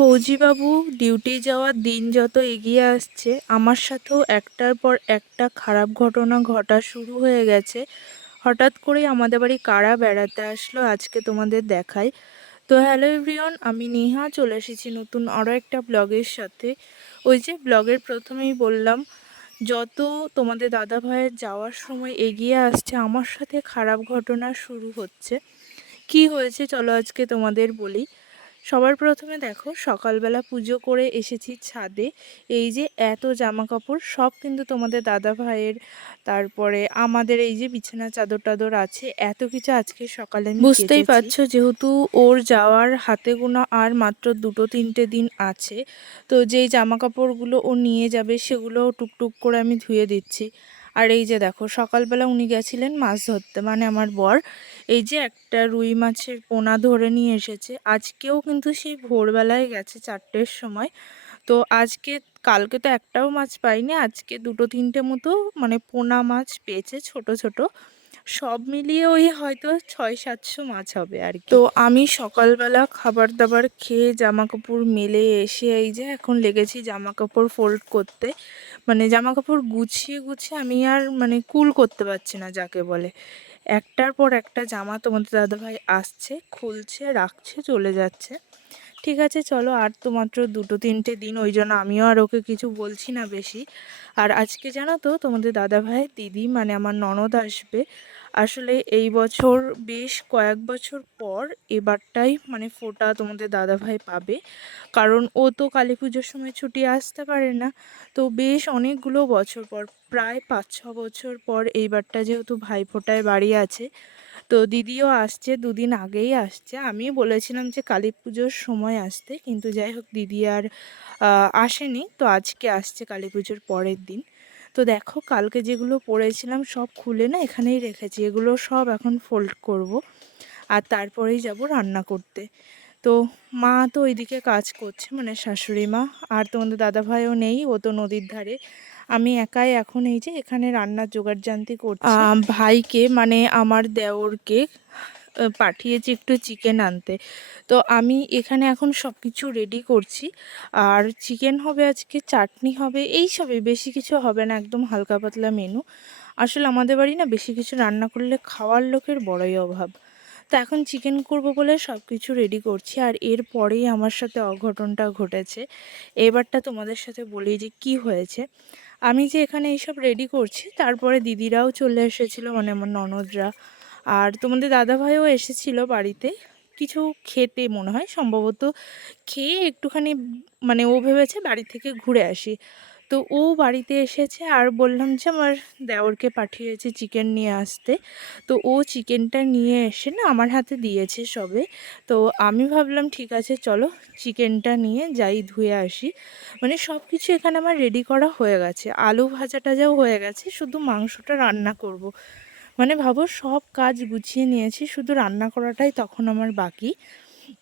ফৌজিবাবু, duty যাওয়ার দিন যত এগিয়ে আসছে, আমার সাথেও একটার পর একটা খারাপ ঘটনা ঘটা শুরু হয়ে গেছে। হঠাৎ করেই আমাদের বাড়ি কারা বেড়াতে আসলো আজকে তোমাদের দেখাই। তো হ্যালো এভরিওয়ান, আমি নেহা, চলে এসেছি নতুন আরও একটা ব্লগের সাথে। ওই যে ব্লগের প্রথমেই বললাম, যত তোমাদের দাদা ভাইয়ের যাওয়ার সময় এগিয়ে আসছে, আমার সাথে খারাপ ঘটনা শুরু হচ্ছে। কি হয়েছে চলো আজকে তোমাদের বলি। সবার প্রথমে দেখো সকালবেলা পুজো করে এসেছি ছাদে। এই যে এত জামা কাপড় সব কিন্তু তোমাদের দাদা ভাইয়ের তারপরে আমাদের এই যে বিছানা চাদর টাদর আছে এত কিছু আজকে সকালে বুঝতেই পারছ যেহেতু ওর যাওয়ার হাতে গোনা আর মাত্র দুটো তিনটে দিন আছে তো যেই জামা কাপড়গুলো ও নিয়ে যাবে সেগুলো টুকটুক করে আমি ধুয়ে দিচ্ছি। আর এই যে দেখো, সকালবেলা উনি গেছিলেন মাছ ধরতে মানে আমার বর। এই যে একটা রুই মাছের পোনা ধরে নিয়ে এসেছে। আজকেও কিন্তু সেই ভোরবেলায় গেছে চারটের সময়। তো আজকে, কালকে তো একটাও মাছ পাইনি, আজকে দুটো তিনটে মতো মানে পোনা মাছ পেয়েছে ছোট ছোট। সব মিলিয়ে ওই হয়তো ছয়, সাতশো মাছ হবে আর তো আমি সকালবেলা খাবার দাবার খেয়ে জামা কাপড় মেলে এসে এই যে এখন লেগেছি জামা কাপড় ফোল্ড করতে। মানে জামা কাপড় গুছিয়ে গুছিয়ে আমি আর মানে কুল করতে পারছি না যাকে বলে। একটার পর একটা জামা তোমাদের দাদাভাই আসছে, খুলছে, রাখছে, চলে যাচ্ছে। ঠিক আছে, চলো আর তো মাত্র দুটো তিনটে দিন, ওই জন্য আমিও আর ওকে কিছু বলছি না বেশি। আর আজকে জানো তো, তোমাদের দাদাভাই, দিদি মানে আমার ননদ আসবে। আসলে এই বছর বেশ কয়েক বছর পর এবারটাই মানে ফোটা তোমাদের দাদাভাই পাবে। কারণ ও তো কালী পুজোর সময় ছুটি আসতে পারে না। তো বেশ অনেকগুলো বছর পর, প্রায় পাঁচ ছ বছর পর এইবারটা যেহেতু ভাইফোঁটায় বাড়ি আছে তো দিদিও আসছে, দুদিন আগেই আসছে। আমি বলেছিলাম যে কালী পুজোর সময় আসতে, কিন্তু যাই হোক দিদি আর আসেনি। তো আজকে আসছে কালী পুজোর পরের দিন। তো দেখো কালকে যেগুলো পড়েছিলাম সব খুলে না এখানেই রেখেছি। এগুলো সব এখন ফোল্ড করব আর তারপরেই যাব রান্না করতে। তো মা তো ওইদিকে কাজ করছে মানে শাশুড়ি মা। আর তোমাদের দাদা ভাইও নেই, ও তো নদীর ধারে। আমি একাই এখন এই যে এখানে রান্নার জোগাড় জানতে করছি ভাইকে মানে আমার দেওরকে পাঠিয়েছি একটু চিকেন আনতে। তো আমি এখানে এখন সব কিছু রেডি করছি। আর চিকেন হবে আজকে, চাটনি হবে, এই সবই। বেশি কিছু হবে না, একদম হালকা পাতলা মেনু আসলে আমাদের বাড়ি না বেশি কিছু রান্না করলে খাওয়ার লোকের বড়ই অভাব। তো এখন চিকেন করব বলে সব কিছু রেডি করছি। আর এরপরেই আমার সাথে অঘটনটা ঘটেছে। এবারটা তোমাদের সাথে বলি যে কি হয়েছে। আমি যে এখানে এইসব রেডি করছি, তারপরে দিদিরাও চলে এসেছিল মানে আমার ননদরা। আর তোমাদের দাদাভাইও এসেছিল বাড়িতে। কিছু খেতে মনে হয়, সম্ভবত খেয়ে একটুখানি মানে ও ভেবেছে বাড়ি থেকে ঘুরে আসি। তো ও বাড়িতে এসেছে আর বললাম যে আমার দেওরকে পাঠিয়েছে চিকেন নিয়ে আসতে। তো ও চিকেনটা নিয়ে এসে না আমার হাতে দিয়েছে সবে। তো আমি ভাবলাম ঠিক আছে চলো চিকেনটা নিয়ে যাই, ধুয়ে আসি। মানে সব কিছু এখানে আমার রেডি করা হয়ে গেছে। আলু ভাজা টাজাও হয়ে গেছে, শুধু মাংসটা রান্না করব। মানে ভাবো সব কাজ গুছিয়ে নিয়েছি, শুধু রান্না করাটাই তখন আমার বাকি।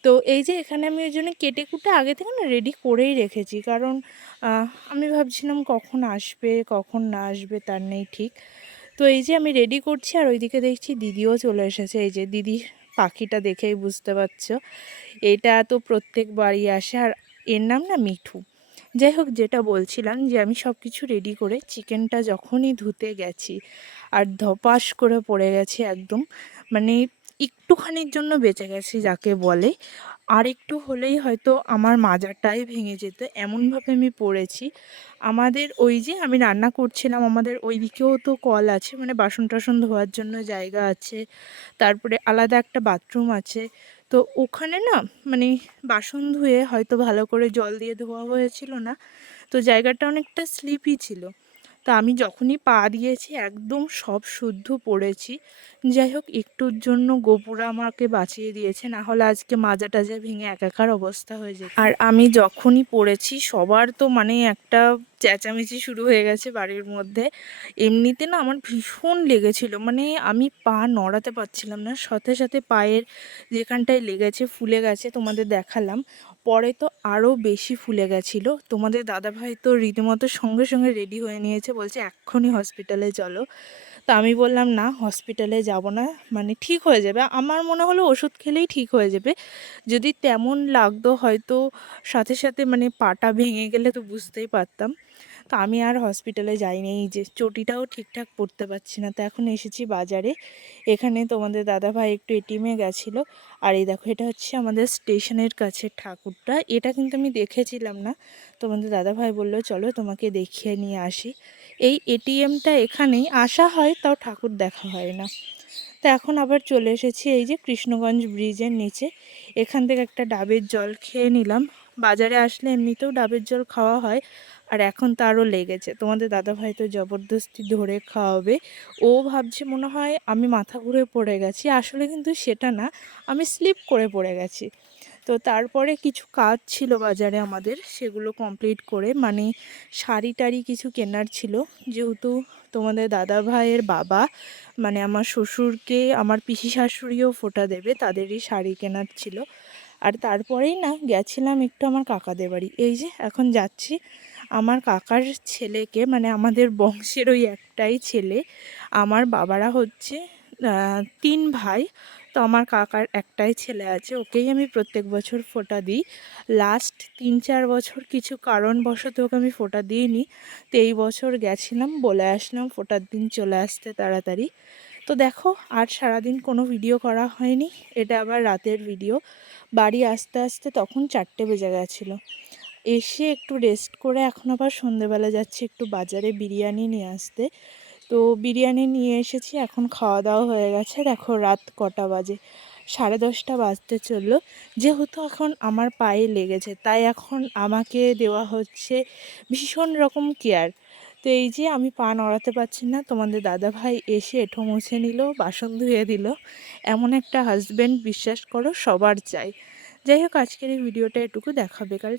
তো এই যে এখানে আমি ওই জন্য কেটে কুটে আগে থেকে না রেডি করেই রেখেছি। কারণ আমি ভাবছিলাম কখন আসবে, কখন না আসবে, তার নেই ঠিক। তো এই যে আমি রেডি করছি আর ওইদিকে দেখছি দিদিও চলে এসেছে। এই যে দিদি পাখিটা দেখেই বুঝতে পারছ। এটা তো প্রত্যেক বাড়ি আসে। আর এর নাম না মিঠু। যাই হোক, যেটা বলছিলাম যে আমি সব কিছু রেডি করে চিকেনটা যখনই ধুতে গেছি, আর ধপাস করে পড়ে গেছে একদম মানে একটুখানির জন্য বেঁচে গেছি যাকে বলে। আর একটু হলেই হয়তো আমার মাজাটাই ভেঙে যেত, এমনভাবে আমি পড়েছি। আমাদের ওই যে আমি রান্না করছিলাম, আমাদের ওই দিকেও তো কল আছে মানে বাসন টাসন ধোয়ার জন্য জায়গা আছে, তারপরে আলাদা একটা বাথরুম আছে। তো ওখানে না মানে বাসন ধুয়ে হয়তো ভালো করে জল দিয়ে ধোয়া হয়েছিল না, তো জায়গাটা অনেকটা স্লিপি ছিল। তো আমি যখনই পা দিয়েছি, একদম সব শুদ্ধ পড়েছি। যাই হোক, একটুর জন্য গোপুরা আমাকে বাঁচিয়ে দিয়েছে, না হলে আজকে মাজা টাজা ভেঙে একাকার অবস্থা হয়ে যেত। আর আমি যখনই পড়েছি, সবার তো মানে একটা চেঁচামেচি শুরু হয়ে গেছে বাড়ির মধ্যে। এমনিতে না আমার ভীষণ লেগেছিল মানে আমি পা নড়াতে পারছিলাম না। সাথে সাথে পায়ের যেখানটায় লেগেছে, ফুলে গেছে, তোমাদের দেখালাম। পরে তো আরও বেশি ফুলে গেছিল। তোমাদের দাদাভাই তো রীতিমতো সঙ্গে সঙ্গে রেডি হয়ে নিয়েছে, বলছে এক্ষুনি হসপিটালে চলো। তো আমি বললাম, না হসপিটালে যাব না মানে ঠিক হয়ে যাবে। আমার মনে হলো ওষুধ খেলেই ঠিক হয়ে যাবে। যদি তেমন লাগতো হয়তো সাথে সাথে মানে পাটা ভেঙে গেলে তো বুঝতেই পারতাম। তো আমি আর হসপিটালে যাইনি। এই যে চটিটাও ঠিকঠাক পড়তে পারছি না। তো এখন এসেছি বাজারে। এখানে তোমাদের দাদাভাই একটু এটিএমে গেছিল। আর এই দেখো, এটা হচ্ছে আমাদের স্টেশনের কাছে ঠাকুরটা। এটা কিন্তু আমি দেখেছিলাম না। তোমাদের দাদাভাই বলল, চলো তোমাকে দেখিয়ে নিয়ে আসি। এই এটিএমটা এখানেই। আসা হয়, তাও ঠাকুর দেখা হয় না। তো এখন আবার চলে এসেছি এই যে কৃষ্ণগঞ্জ ব্রিজের নিচে। এখান থেকে একটা ডাবের জল খেয়ে নিলাম। বাজারে আসলে এমনিতেও ডাবের জল খাওয়া হয়। আর এখন তারও লেগেছে। তোমাদের দাদাভাই তো জবরদস্তি ধরে খাওয়াবে। ও ভাবছে মনে হয় আমি মাথা ঘুরে পড়ে গেছি। আসলে কিন্তু সেটা না, আমি স্লিপ করে পড়ে গেছি। তো তারপরে কিছু কাজ ছিল বাজারে আমাদের, সেগুলো কমপ্লিট করে মানে শাড়ি টাড়ি কিছু কেনার ছিল। যেহেতু তোমাদের দাদা ভাইয়ের বাবা মানে আমার শ্বশুরকে, আমার পিসি শাশুড়িও ফোটা দেবে, তাদেরই শাড়ি কেনার ছিল। আর তারপরেই না গেছিলাম একটু আমার কাকাদের বাড়ি। এই যে, এখন যাচ্ছি। আমার কাকার ছেলেকে মানে আমাদের বংশের ওই একটাই ছেলে, আমার বাবারা হচ্ছে তিন ভাই। তো আমার কাকার একটাই ছেলে আছে, ওকেই আমি প্রত্যেক বছর ফোটা দিই। লাস্ট তিন চার বছর কিছু কারণবশত ওকে আমি ফোটা দিইনি। তো এই বছর গেছিলাম, বলে আসলাম, ফোটার দিন চলে আসতে তাড়াতাড়ি। তো দেখো, আর সারাদিন কোনো ভিডিও করা হয়নি, এটা আবার রাতের ভিডিও বাড়ি আসতে আসতে তখন চারটে বেজে গেছিল। এসে একটু রেস্ট করে এখন আবার সন্ধেবেলা যাচ্ছি একটু বাজারে বিরিয়ানি নিয়ে আসতে। তো বিরিয়ানি নিয়ে এসেছি, এখন খাওয়া দাওয়া হয়ে গেছে। দেখো রাত কটা বাজে? সাড়ে দশটা বাজতে চলল। যেহেতু এখন আমার পায়ে লেগেছে, তাই এখন আমাকে দেওয়া হচ্ছে ভীষণ রকম কেয়ার তো এই যে আমি পা নড়াতে পারছি না, তোমাদের দাদা ভাই এসে এঠো মুছে নিল, বাসন ধুয়ে দিল। এমন একটা হাজব্যান্ড বিশ্বাস করো, সবার চাই। যাই হোক, আজকের এই ভিডিওটা এটুকু। দেখাবে কাল